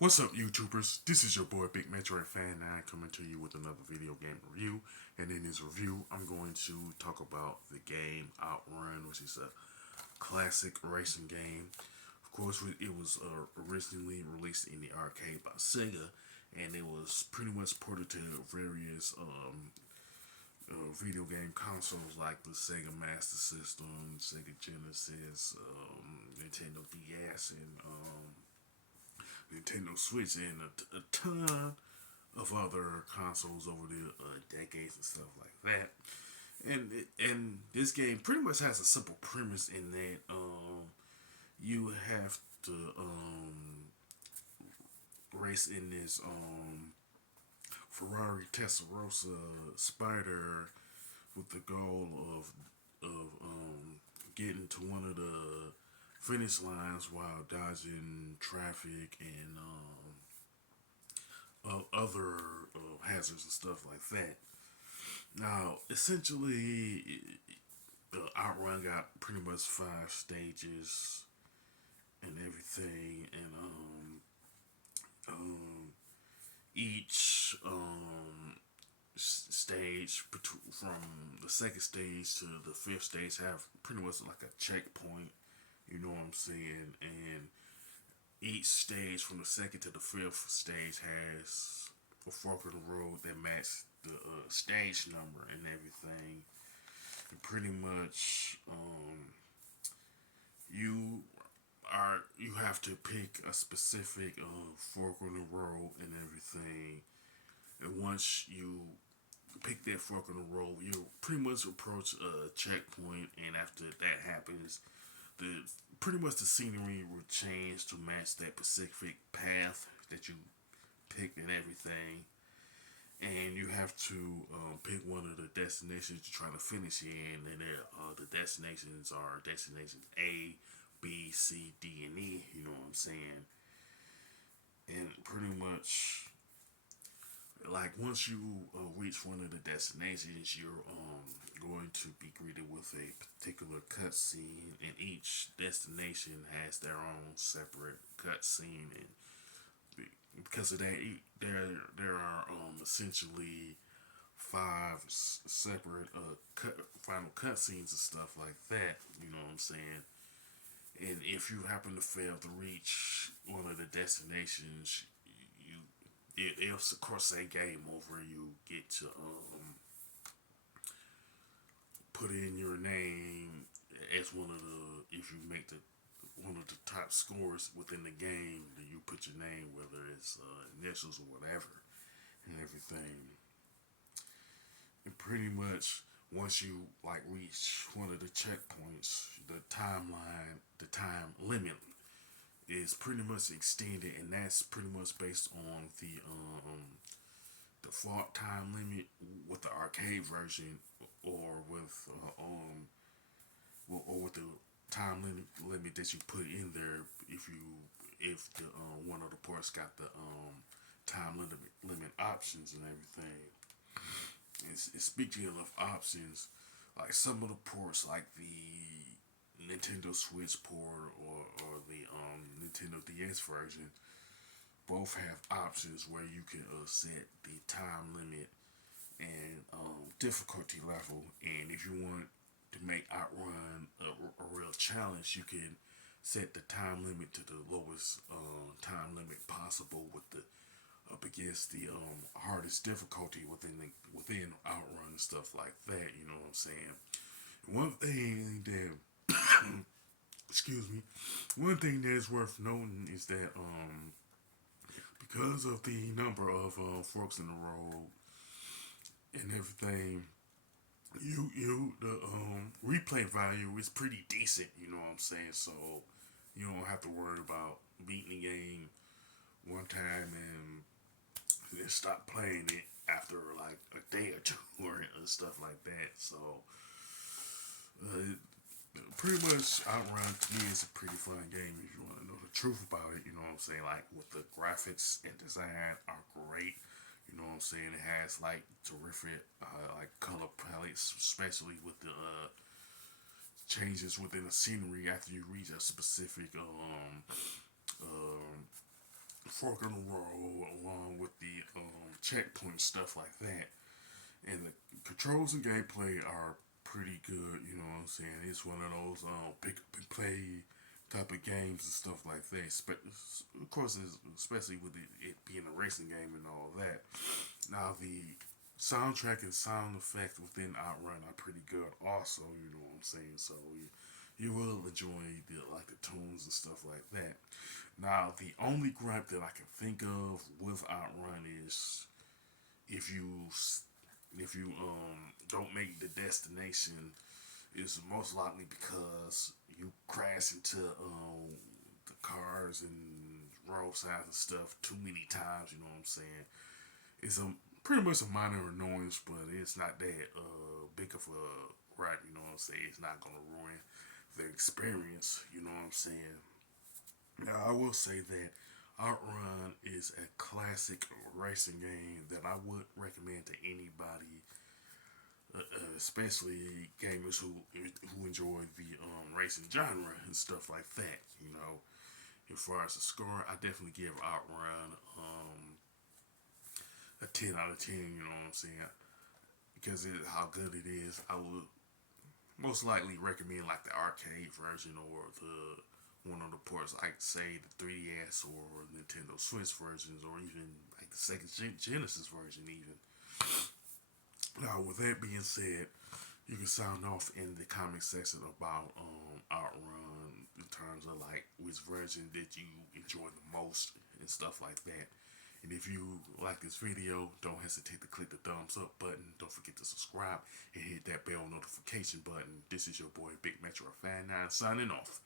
What's up, YouTubers? This is your boy Big Metroid Fan 9 coming to you with another video game review. And in this review, I'm going to talk about the game OutRun, which is a classic racing game. Of course, it was originally released in the arcade by Sega, and it was pretty much ported to various video game consoles like the Sega Master System, Sega Genesis, Nintendo DS, and Nintendo Switch, and a ton of other consoles over the decades and stuff like that. And this game pretty much has a simple premise in that you have to race in this Ferrari Testarossa Spider with the goal of getting to one of the finish lines while dodging traffic and other hazards and stuff like that. Now, essentially, Outrun got pretty much 5 stages and everything, and each stage from the second stage to the fifth stage have pretty much like a checkpoint. You know what I'm saying? And each stage from the second to the fifth stage has a fork in the road that match the stage number and everything. And pretty much, you have to pick a specific fork in the road and everything. And once you pick that fork in the road, you pretty much approach a checkpoint. And after that happens, the pretty much the scenery will change to match that specific path that you picked and everything. And you have to pick one of the destinations you're trying to finish in, and the destinations are destinations A, B, C, D, and E. You know what I'm saying? And pretty much, like once you reach one of the destinations, you're going to be greeted with a particular cutscene, and each destination has their own separate cutscene, and because of that, there are essentially five separate final cutscenes and stuff like that. You know what I'm saying? And if you happen to fail to reach one of the destinations, it'll of course say game over. You get to put in your name as one of the, if you make the one of the top scores within the game, then you put your name, whether it's initials or whatever, and everything. And pretty much once you like reach one of the checkpoints, the timeline, the time limit is pretty much extended, and that's pretty much based on the default time limit with the arcade version, or with or with the time limit that you put in there. If the one of the ports got the time limit options and everything. And speaking of options, like some of the ports, like the Nintendo Switch port or the Nintendo DS version, both have options where you can set the time limit and difficulty level. And if you want to make Outrun a real challenge, you can set the time limit to the lowest time limit possible with the up against the hardest difficulty within Outrun and stuff like that. You know what I'm saying? One thing that excuse me, one thing that is worth noting is that because of the number of forks in the road and everything, the replay value is pretty decent. You know what I'm saying? So you don't have to worry about beating the game one time and then stop playing it after like a day or two or stuff like that. So uh, pretty much Outrun to me is a pretty fun game if you want to know the truth about it. You know what I'm saying? Like with the graphics and design are great. You know what I'm saying? It has like terrific like color palettes, especially with the changes within the scenery after you reach a specific fork in the road along with the checkpoint stuff like that. And the controls and gameplay are pretty good. You know what I'm saying? It's one of those pick up and play type of games and stuff like that. Of course, especially with it being a racing game and all that. Now the soundtrack and sound effects within OutRun are pretty good. Also, you know what I'm saying. So you will enjoy the tunes and stuff like that. Now the only gripe that I can think of with OutRun is if you if you don't make the destination, is most likely because you crash into the cars and roadsides and stuff too many times. You know what I'm saying? It's a pretty much a minor annoyance, but it's not that big of a right. You know what I'm saying? It's not gonna ruin the experience. You know what I'm saying? Now I will say that Outrun is a classic racing game that I would recommend to anybody, especially gamers who enjoy the racing genre and stuff like that. You know, as far as the score, I definitely give Outrun a 10 out of 10. You know what I'm saying? Because how good it is, I would most likely recommend like the arcade version or the one of the ports, like say the 3DS or Nintendo Switch versions, or even like the Sega Genesis version. Even now, with that being said, you can sound off in the comment section about Outrun in terms of like which version did you enjoy the most and stuff like that. And if you like this video, don't hesitate to click the thumbs up button. Don't forget to subscribe and hit that bell notification button. This is your boy Big Metro Fan 9 signing off.